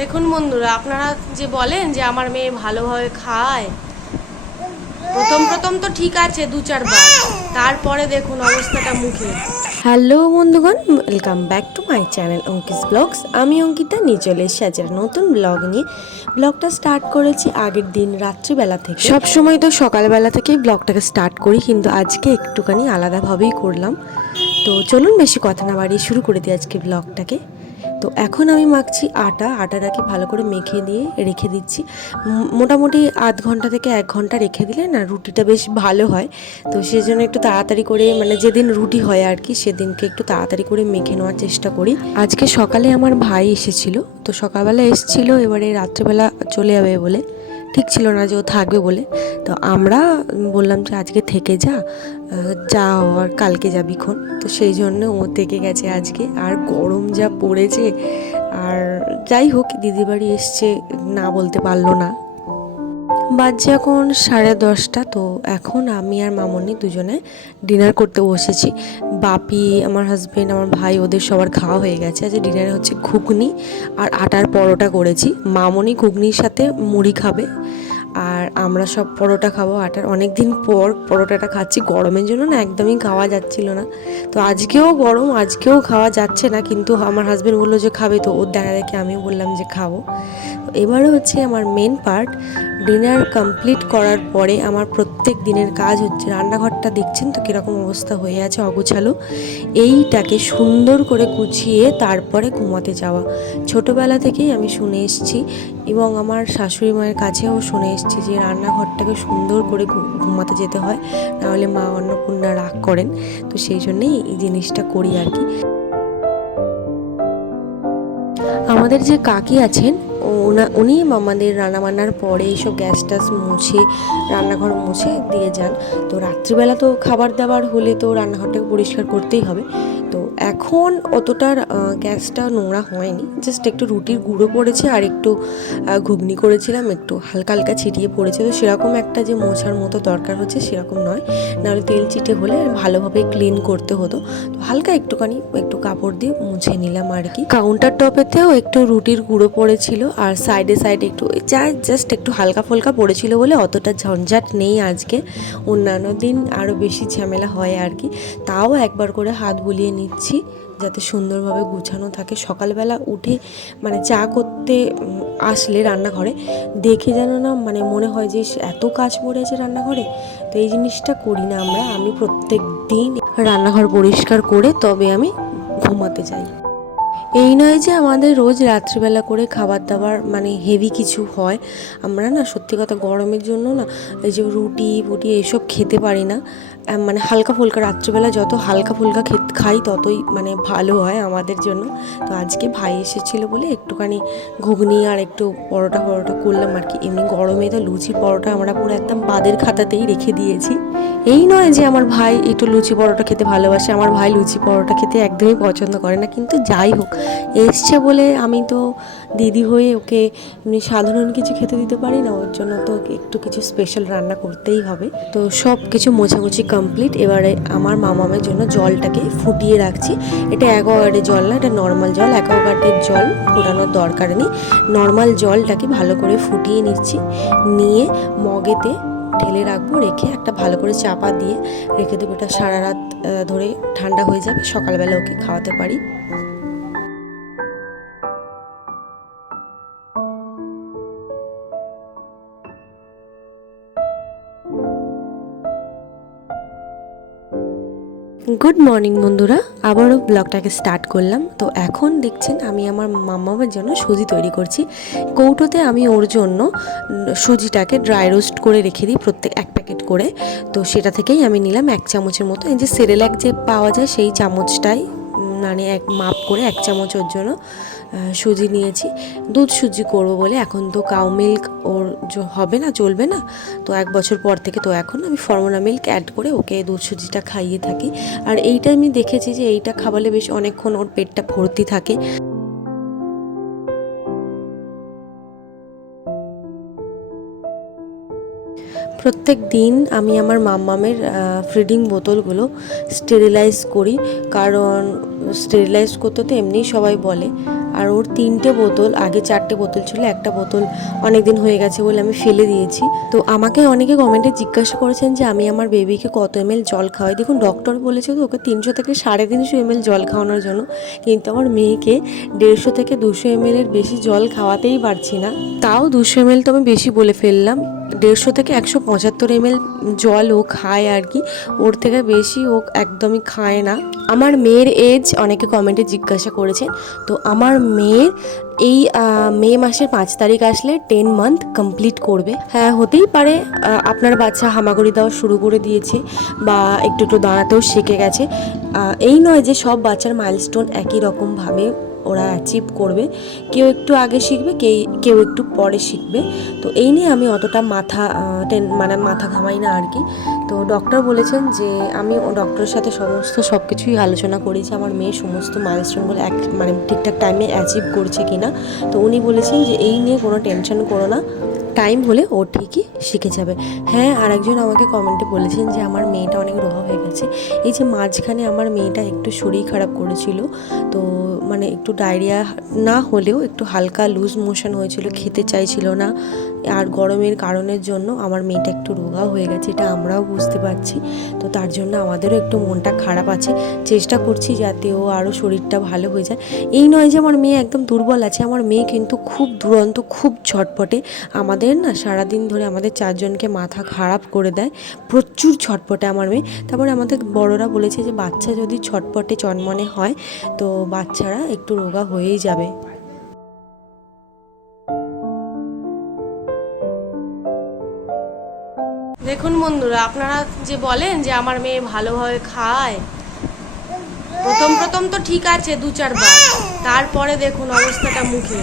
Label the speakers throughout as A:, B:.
A: দেখুন বন্ধুরা আপনারা যে বলেন যে আমার মেয়ে ভালোভাবে খায় প্রথম প্রথম তো ঠিক আছে দু চারবার তারপরে দেখুন অবস্থাটা মুখে। হ্যালো বন্ধুগণ welcome back to my channel Ankis vlogs আমি অঙ্কিতা নিয়ে চলে এসেছি নতুন ব্লগ নিয়ে। ব্লগটা স্টার্ট করেছি আগের দিন রাত্রিবেলা থেকে। সব সময় তো সকালবেলা থেকেই ব্লগটাকে স্টার্ট করি কিন্তু আজকে একটুখানি আলাদাভাবেই করলাম। তো চলুন বেশি কথা না বাড়িয়ে শুরু করে দিই আজকে ব্লগটাকে তো এখন আমি মাখছি আটা, আটাটাকে ভালো করে মেখে দিয়ে রেখে দিচ্ছি। মোটামুটি আধ ঘণ্টা থেকে এক ঘণ্টা রেখে দিলে না রুটিটা বেশ ভালো হয়। তো সেই জন্য একটু তাড়াতাড়ি করে মানে যেদিন রুটি হয় আর কি, সেদিনকে একটু তাড়াতাড়ি করে মেখে নেওয়ার চেষ্টা করি। আজকে সকালে আমার ভাই এসেছিল, তো সকালবেলা এসেছিল, এবারে রাত্রেবেলা চলে যাবে বলে। ঠিক ছিল না যে ও থাকবে বলে। তো আমরা বললাম যে, আজকে থেকে যা যা আর কালকে যাবি খন তো সেই জন্য ও থেকে গেছে আজকে। আর গরম যা পড়েছে, আর যাই হোক দিদির বাড়ি এসছে, না বলতে পারল না। বাজছে এখন সাড়ে দশটা, তো এখন আমি আর মামনি দুজনে ডিনার করতে বসেছি। বাপি, আমার হাজবেন্ড আমার ভাই ওদের সবার খাওয়া হয়ে গেছে। আজ ডিনারে হচ্ছে ঘুগনি আর আটার পরোটা করেছি। মামনি ঘুগনির সাথে মুড়ি খাবে আর আমরা সব পরোটা খাব আটার। অনেক দিন পর পরোটাটা খাচ্ছি, গরমের জন্য না একদমই খাওয়া যাচ্ছিল না। তো আজকেও গরম, আজকেও খাওয়া যাচ্ছে না, কিন্তু আমার হাজবেন্ড বলল যে খাবে তো। ওর দেখা দেখে আমিও বললাম যে খাব। এবারে হচ্ছে আমার মেন পার্ট ডিনার কমপ্লিট করার পরে আমার প্রত্যেক দিনের কাজ হচ্ছে রান্নাঘরটা দেখছেন তো কীরকম অবস্থা হয়ে আছে অগোছালো? এইটাকে সুন্দর করে গুছিয়ে তারপরে ঘুমাতে যাওয়া। ছোটোবেলা থেকেই আমি শুনে এসছি এবং আমার শাশুড়ি মায়ের কাছেও শুনে এসেছি যে রান্নাঘরটাকে সুন্দর করে ঘুমাতে যেতে হয়, নাহলে মা অন্নপূর্ণা রাগ করেন। তো সেই জন্যেই এই জিনিসটা করি আর কি। আমাদের যে কাকি আছেন ওনা উনি আমাদের রান্নাবান্নার পরে এইসব গ্যাস ট্যাস মুছে, রান্নাঘর মুছে দিয়ে যান। তো রাত্রিবেলা তো খাবার দাবার হলে তো রান্নাঘরটাকে পরিষ্কার করতেই হবে। তো এখন অতটার গ্যাসটা নোংরা হয়নি। জাস্ট একটু রুটির গুঁড়ো পড়েছে আর একটু ঘুগনি করেছিলাম, একটু হালকা হালকা ছিটিয়ে পড়েছে। তো সেরকম একটা যে মোছার মতো দরকার হচ্ছে সেরকম নয়। নাহলে তেল চিটে হলে ভালোভাবে ক্লিন করতে হতো। তো হালকা একটুখানি, একটু কাপড় দিয়ে মুছে নিলাম আর কি। কাউন্টার টপেতেও একটু রুটির গুঁড়ো পড়েছিল আর সাইডে সাইডে একটু, যা জাস্ট একটু হালকা ফুলকা পড়েছিল বলে অতটা ঝঞ্ঝাট নেই আজকে। অন্যান্য দিন আরও বেশি ঝামেলা হয় আর কি। তাও একবার করে হাত বুলিয়ে নিচ্ছি। যাতে সুন্দরভাবে গুছানো থাকে। সকালবেলা উঠে মানে চা করতে আসলে রান্নাঘরে, দেখে যেন না মানে মনে হয় যে এত কাজ পড়ে আছে রান্নাঘরে, তো এই জিনিসটা করি না আমরা। আমি প্রত্যেক দিন রান্নাঘর পরিষ্কার করে তবে আমি ঘুমাতে যাই। এই নয় যে আমাদের রোজ রাত্রিবেলা করে খাবার দাবার মানে হেভি কিছু হয়। আমরা না সত্যি কথা গরমের জন্য না এই যে রুটি, ফুটি এসব খেতে পারি না। মানে হালকা ফুলকা, রাত্রিবেলা যত হালকা ফুলকা খেত খাই, ততই মানে ভালো হয় আমাদের জন্য। তো আজকে ভাই এসেছিল বলে একটুখানি ঘুগনি আর একটু পরোটা পরোটা করলাম আর কি। এমনি গরমে তো লুচি পরোটা আমরা পুরো একদম বাদের খাতাতেই রেখে দিয়েছি। এই নয় যে আমার ভাই একটু লুচি পরোটা খেতে ভালোবাসে, আমার ভাই লুচি পরোটা খেতে একদমই পছন্দ করে না, কিন্তু যাই হোক, এসছে বলে আমি তো দিদি হয়ে ওকে এমনি সাধারণ কিছু খেতে দিতে পারি না, ওর জন্য তো একটু কিছু স্পেশাল রান্না করতেই হবে। তো সব কিছু মোছামুছি কমপ্লিট এবারে আমার মামামের জন্য জলটাকে ফুটিয়ে রাখছি। এটা অ্যাকোয়াগার্ডের জল না, এটা নর্মাল জল, অ্যাকোয়াগার্ডের জল ফোটানোর দরকার নেই। নর্মাল জলটাকে ভালো করে ফুটিয়ে নিচ্ছি, নিয়ে মগেতে ঢেলে রাখব, রেখে একটা ভালো করে চাপা দিয়ে রেখে দেবো। এটা সারা রাত ধরে ঠান্ডা হয়ে যাবে, সকালবেলা ওকে খাওয়াতে পারি। গুড মর্নিং বন্ধুরা। আবারও ব্লগটাকে স্টার্ট করলাম। তো এখন দেখছেন, আমি আমার মামাবার জন্য সুজি তৈরি করছি। কৌটোতে আমি ওর জন্য সুজিটাকে ড্রাই রোস্ট করে রেখে দিই প্রত্যেক এক প্যাকেট করে। তো সেটা থেকেই আমি নিলাম এক চামচের মতো। এই যে সেরেলাক যে পাওয়া যায় সেই চামচটাই মানে এক মাপ করে এক চামচ ওর জন্য সুজি নিয়েছি। দুধ সুজি করব বলে এখন তো কাউ মিল্ক ওর হবে না, চলবে না। তো এক বছর পর থেকে তো এখন আমি ফর্মুলা মিল্ক অ্যাড করে ওকে দুধ সুজিটা খাইয়ে থাকি। আর এইটা আমি দেখেছি যে এইটা খাওয়ালে বেশ অনেকক্ষণ ওর পেটটা ভর্তি থাকে। প্রত্যেক দিন আমি আমার মাম্মামের ফিডিং বোতলগুলো স্টেরিলাইজ করি। কারণ স্টেরিলাইজ করতে তো এমনিই সবাই বলে। আর ওর তিনটে বোতল, আগে চারটে বোতল ছিল, একটা বোতল অনেক দিন হয়ে গেছে বলে আমি ফেলে দিয়েছি। তো আমাকে অনেকে কমেন্টে জিজ্ঞাসা করেছেন যে আমি আমার বেবিকে কত এম জল খাওয়াই। দেখুন ডক্টর বলেছে তো ওকে তিনশো থেকে সাড়ে তিনশো এম জল খাওয়ানোর জন্য। কিন্তু আমার মেয়েকে দেড়শো থেকে দুশো এম এর বেশি জল খাওয়াতেই পারছি না। তাও দুশো এম তো আমি বেশি বলে ফেললাম। দেড়শো থেকে একশো পঁচাত্তর এম জল ও খায় আর কি। ওর থেকে বেশি ও একদমই খায় না। আমার মেয়ের এজ অনেকে কমেন্টে জিজ্ঞাসা করেছেন। তো আমার মেয়ের এই মে মাসের পাঁচ তারিখ আসলে টেন মান্থ কমপ্লিট করবে। হ্যাঁ হতেই পারে আপনার বাচ্চা হামাগুড়ি দেওয়া শুরু করে দিয়েছে বা একটু একটু দাঁড়াতেও শিখে গেছে। এই নয় যে সব বাচ্চার মাইলস্টোন একই রকমভাবে ওরা অ্যাচিভ করবে। কেউ একটু আগে শিখবে কেউ একটু পরে শিখবে। তো এই নিয়ে আমি অতটা মাথা মানে মাথা ঘামাই না আর কি তো ডক্টর বলেছেন যে, আমি ডক্টরের সাথে সমস্ত সব কিছুই আলোচনা করেছি। আমার মেয়ে সমস্ত মাইলস্টোনগুলো এক মানে ঠিকঠাক টাইমে অ্যাচিভ করছে কি না তো উনি বলেছেন যে, এই নিয়ে কোনো টেনশন করো না। টাইম হলে ও ঠিকই শিখে যাবে। হ্যাঁ আর একজন আমাকে কমেন্টে বলেছেন যে, আমার মেয়েটা অনেক রোহা হয়ে গেছে। এই যে মাঝখানে আমার মেয়েটা একটু শরীর খারাপ করেছিল, তো মানে একটু ডায়রিয়া না হলেও একটু হালকা লুজ মোশন হয়েছিল, খেতে চাইছিল না। আর গরমের কারণের জন্য আমার মেয়েটা একটু রোগা হয়ে গেছে, এটা আমরাও বুঝতে পারছি। তো তার জন্য আমাদেরও একটু মনটা খারাপ আছে। চেষ্টা করছি যাতে ও আরও শরীরটা ভালো হয়ে যায়। এই নয় যে আমার মেয়ে একদম দুর্বল আছে, আমার মেয়ে কিন্তু খুব দুরন্ত, খুব ছটপটে আমাদের না সারাদিন ধরে আমাদের চারজনকে মাথা খারাপ করে দেয়, প্রচুর ছটপটে আমার মেয়ে। তারপরে আমাদের বড়রা বলেছে যে বাচ্চা যদি ছটপটে চনমনে হয়, তো বাচ্চারা একটু রোগা হয়েই যাবে। দেখুন বন্ধুরা, আপনারা যে বলেন যে আমার মেয়ে ভালোভাবে খায়, প্রথম প্রথম তো ঠিক আছে দু চারবার, তারপরে দেখুন অবস্থাটা মুখে।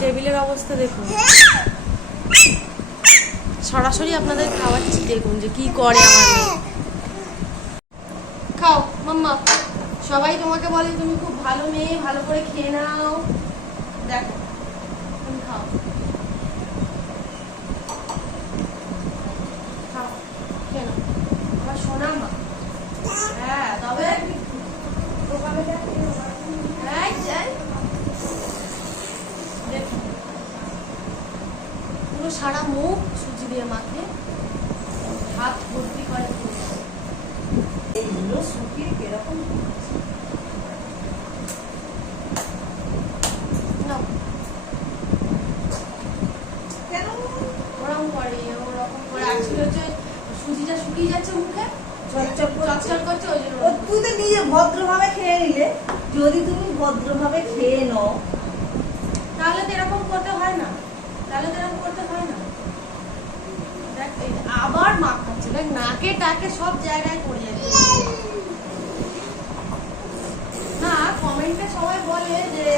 A: টেবিলের অবস্থা দেখুন। সরাসরি আপনাদের খাওয়াচ্ছি, দেখুন যে কি করে আমার মেয়ে। খাও, মাম্মা, সবাই তোমাকে বলে তুমি খুব ভালো মেয়ে, ভালো করে খেয়ে নাও। দেখো তুমি খাও খাও খেয়ে নাও আমার সোনা মা হ্যাঁ তবে এই, এই। দেখো। পুরো সারা মুখ সুজি দিয়ে মাখে হাত ভর্তি করে।
B: এইগুলো শুকিয়ে কীরকম
A: ওরকম করে ওরকম করে। সুজিটা শুকিয়ে যাচ্ছে মুখে
B: তুই তো নিজে ভদ্রভাবে খেয়ে নিলে। যদি তুমি ভদ্রভাবে খেয়ে নাও
A: তাহলে তো এরকম করতে হয় না। তাহলে তো এরকম করতে হয় না। দেখ যে আবার মাখ দেখ নাকে টাকে সব জায়গায় পড়ে যাচ্ছে না কমেন্টে সবাই বলে যে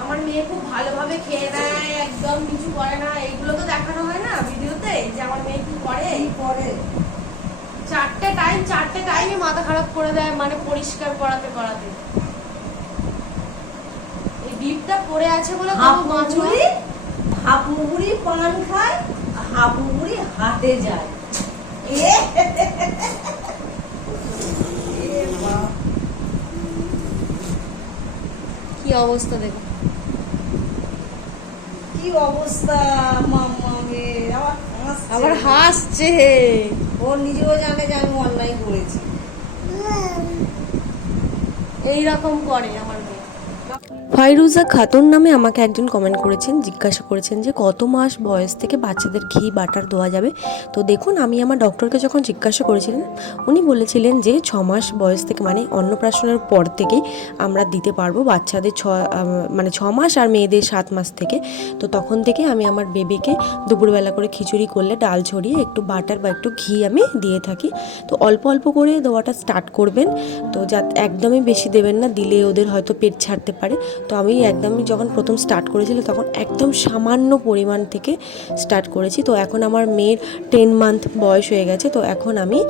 A: আমার মেয়ে খুব ভালোভাবে খেয়ে নেয় একদম কিছু করে না। এইগুলো তো দেখানো হয় না ভিডিওতে যে আমার মেয়ে কি করে?
B: এই পরে
A: চারটে টাইম চারটে টাইমে মাথা খারাপ করে দেয় মানে পরিষ্কার করাতে করাতে। এই ডিপটা পড়ে আছে বলে
B: মুগুরি হাফ মুগুরি পান খায় হাফ মুগুরি হাটে যায়
A: কি অবস্থা দেখো।
B: কি অবস্থা মাম্মামে আমার হাসছে।
A: আবার হাসছে।
B: ও নিজেও জানে যে আমি অন্যায় করেছি।
A: এই রকম করে আমার ফাইরুজা খাতুন নামে আমাকে একজন কমেন্ট করেছেন, জিজ্ঞাসা করেছেন যে কত মাস বয়স থেকে বাচ্চাদের ঘি, বাটার দেওয়া যাবে? তো দেখুন, আমি আমার ডক্টরকে যখন জিজ্ঞাসা করেছিলেন, উনি বলেছিলেন যে ছ মাস বয়স থেকে মানে অন্নপ্রাশনের পর থেকে আমরা দিতে পারব বাচ্চাদের ছ মানে ছ মাস আর মেয়েদের সাত মাস থেকে। তো তখন থেকে আমি আমার বেবিকে দুপুরবেলা করে খিচুড়ি করলে, ডাল ছড়িয়ে একটু বাটার বা একটু ঘি আমি দিয়ে থাকি। তো অল্প অল্প করে দেওয়াটা স্টার্ট করবেন। তো যা একদমই বেশি দেবেন না, দিলে ওদের হয়তো পেট ছাড়তে পারে। তো আমি একদমই যখন প্রথম স্টার্ট করেছিল তখন একদম সামান্য পরিমাণ থেকে স্টার্ট করেছি। তো এখন আমার মেয়ের টেন মান্থ বয়স হয়ে গেছে, তো এখন আমি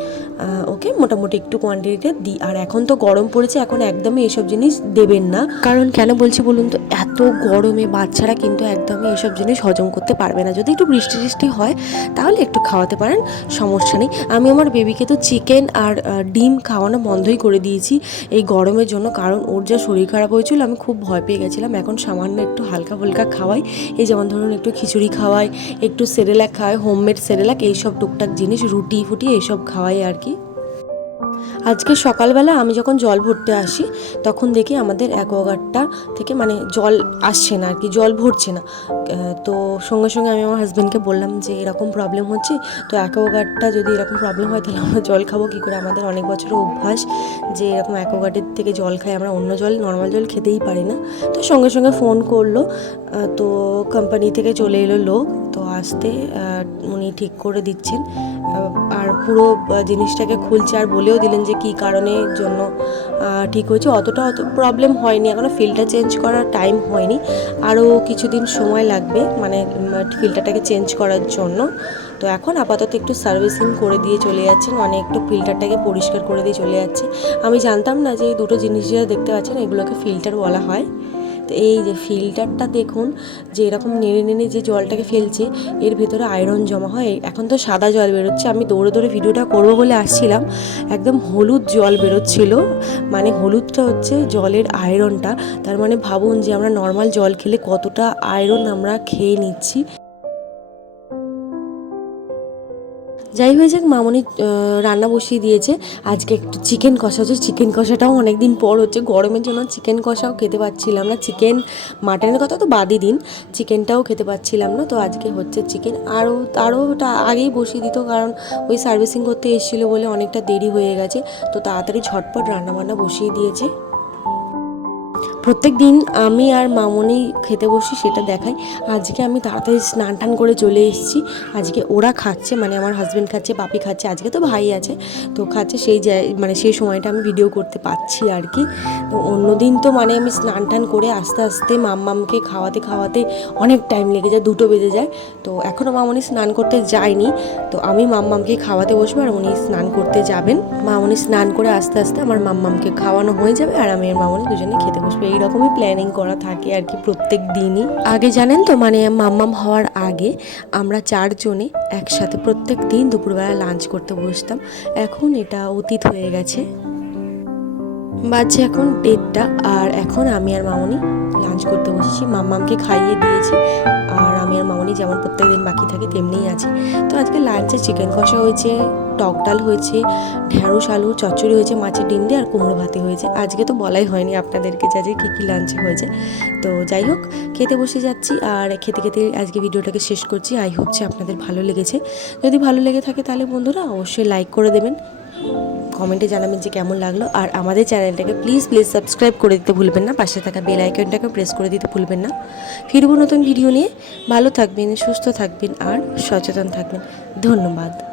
A: ওকে মোটামুটি একটু কোয়ান্টিটিতে দিই। আর এখন তো গরম পড়েছে, এখন একদমই এসব জিনিস দেবেন না। কারণ কেন বলছি বলুন তো, এত গরমে বাচ্চারা কিন্তু একদমই এসব জিনিস হজম করতে পারবে না। যদি একটু বৃষ্টি টিষ্টি হয়, তাহলে একটু খাওয়াতে পারেন, সমস্যা নেই। আমি আমার বেবিকে তো চিকেন আর ডিম খাওয়ানো বন্ধই করে দিয়েছি এই গরমের জন্য, কারণ ওর যা শরীর খারাপ হয়েছিল, আমি খুব ভয় পেয়ে গেছিলাম। এখন সামান্য একটু হালকা ফুলকা খাওয়াই। এই যেমন ধরুন একটু খিচুড়ি খাওয়াই, একটু সেরেলাক খাওয়াই হোমমেড সেরেলাক, এইসব টুকটাক জিনিস, রুটি ফুটি এইসব খাওয়াই আর কি। আজকে সকালবেলা আমি যখন জল ভরতে আসি, তখন দেখি আমাদের অ্যাকোয়াগার্ডটা থেকে মানে জল আসছে না, আর কি জল ভরছে না। তো সঙ্গে সঙ্গে আমি আমার হাজব্যান্ডকে বললাম যে, এরকম প্রবলেম হচ্ছে? তো অ্যাকোয়াগার্ডটা যদি এরকম প্রবলেম হয়, তাহলে আমরা জল খাব। কী করে আমাদের অনেক বছরের অভ্যাস যে, এরকম অ্যাকোয়াগার্ডের থেকে জল খাই, আমরা অন্য জল নর্মাল জল খেতেই পারি না। তো সঙ্গে সঙ্গে ফোন করল। তো কোম্পানি থেকে চলে এলো লোক। তো আসতে উনি ঠিক করে দিচ্ছেন। আর পুরো জিনিসটাকে খুলছে আর বলেও দিলেন যে কী কারণের জন্য ঠিক হয়েছে। অতটা অত প্রবলেম হয়নি এখনও ফিল্টার চেঞ্জ করার টাইম হয়নি। আরও কিছুদিন সময় লাগবে মানে ফিল্টারটাকে চেঞ্জ করার জন্য। তো এখন আপাতত একটু সার্ভিসিং করে দিয়ে চলে যাচ্ছেন মানে একটু ফিল্টারটাকে পরিষ্কার করে দিয়ে চলে যাচ্ছে। আমি জানতাম না যে দুটো জিনিস যেটা দেখতে পাচ্ছেন, এগুলোকে ফিল্টার বলা হয়। তো এই যে ফিল্টারটা দেখুন, যে এরকম নেড়ে নেড়ে যে জলটাকে ফেলছে, এর ভেতরে আয়রন জমা হয়। এখন তো সাদা জল বেরোচ্ছে, আমি দৌড়ে দৌড়ে ভিডিওটা করব বলে আসছিলাম। একদম হলুদ জল বেরোচ্ছিল মানে হলুদটা হচ্ছে জলের আয়রনটা তার মানে ভাবুন যে আমরা নর্মাল জল খেলে কতটা আয়রন আমরা খেয়ে নিচ্ছি। যাই হয়ে যাক, মামনি রান্না বসিয়ে দিয়েছে। আজকে একটু চিকেন কষা হচ্ছে। চিকেন কষাটাও অনেক দিন পর হচ্ছে। গরমের জন্য চিকেন কষাও খেতে পাচ্ছিলাম না। চিকেন মাটনের কথা তো বাদই দিন। চিকেনটাও খেতে পাচ্ছিলাম না। তো আজকে হচ্ছে চিকেন আরও আরও ওটা আগেই বসিয়ে দিত কারণ ওই সার্ভিসিং করতে এসেছিল বলে অনেকটা দেরি হয়ে গেছে। তো তাড়াতাড়ি ঝটপট রান্নাবান্না বসিয়ে দিয়েছে। প্রত্যেক দিন আমি আর মামনি খেতে বসি, সেটা দেখাই। আজকে আমি তাড়াতাড়ি স্নান টান করে চলে এসেছি। আজকে ওরা খাচ্ছে মানে আমার হাজব্যান্ড খাচ্ছে পাপি খাচ্ছে, আজকে তো ভাই আছে। তো খাচ্ছে সেই মানে সেই সময়টা আমি ভিডিও করতে পাচ্ছি আর কি। তো অন্যদিন তো মানে আমি স্নান টান করে আস্তে আস্তে মাম্মামকে খাওয়াতে খাওয়াতে অনেক টাইম লেগে যায়, দুটো বেজে যায়। তো এখনও মামনি স্নান করতে যায়নি। তো আমি মাম্মামকে খাওয়াতে বসবো আর উনি স্নান করতে যাবেন। মামনি স্নান করে আস্তে আস্তে আমার মাম্মামকে খাওয়ানো হয়ে যাবে আর আমি আর মামনি দুজনে খেতে বসবো। এইরকমই প্ল্যানিং করা থাকে আর কি প্রত্যেক দিনই। আগে জানেন তো মানে মাম্মাম হওয়ার আগে আমরা চারজনে একসাথে প্রত্যেক দিন দুপুরবেলা লাঞ্চ করতে বসতাম। এখন এটা অতীত হয়ে গেছে। বাজছে এখন ডেটটা আর এখন আমি আর মামনি লাঞ্চ করতে বসেছি। মাম্মামকে খাইয়ে দিয়েছি, আর আমি আর মামনি যেমন প্রত্যেক দিন বাকি থাকে, তেমনিই আছে। তো আজকে লাঞ্চে চিকেন কষা হয়েছে, টক ডাল হয়েছে ঢ্যাঁড়স আলু, চচ্চড়ি হয়েছে, মাছের ডিম দিয়ে, আর কুমড়ো ভাতে হয়েছে। আজকে তো বলাই হয়নি আপনাদেরকে যে আজকে কী কী লাঞ্চে হয়েছে। তো যাই হোক, খেতে বসে যাচ্ছি, আর খেতে খেতে আজকে ভিডিওটাকে শেষ করছি। আই হোপ যে আপনাদের ভালো লেগেছে। যদি ভালো লেগে থাকে তাহলে বন্ধুরা অবশ্যই লাইক করে দেবেন। কমেন্টে জানাবেন যে কেমন লাগল। আর আমাদের চ্যানেলটাকে প্লিজ প্লিজ সাবস্ক্রাইব করে দিতে ভুলবেন না। পাশে থাকা বেল আইকনটাকে প্রেস করে দিতে ভুলবেন না। ফিরবো নতুন ভিডিও নিয়ে। ভালো থাকবেন, সুস্থ থাকবেন আর সচেতন থাকবেন। ধন্যবাদ।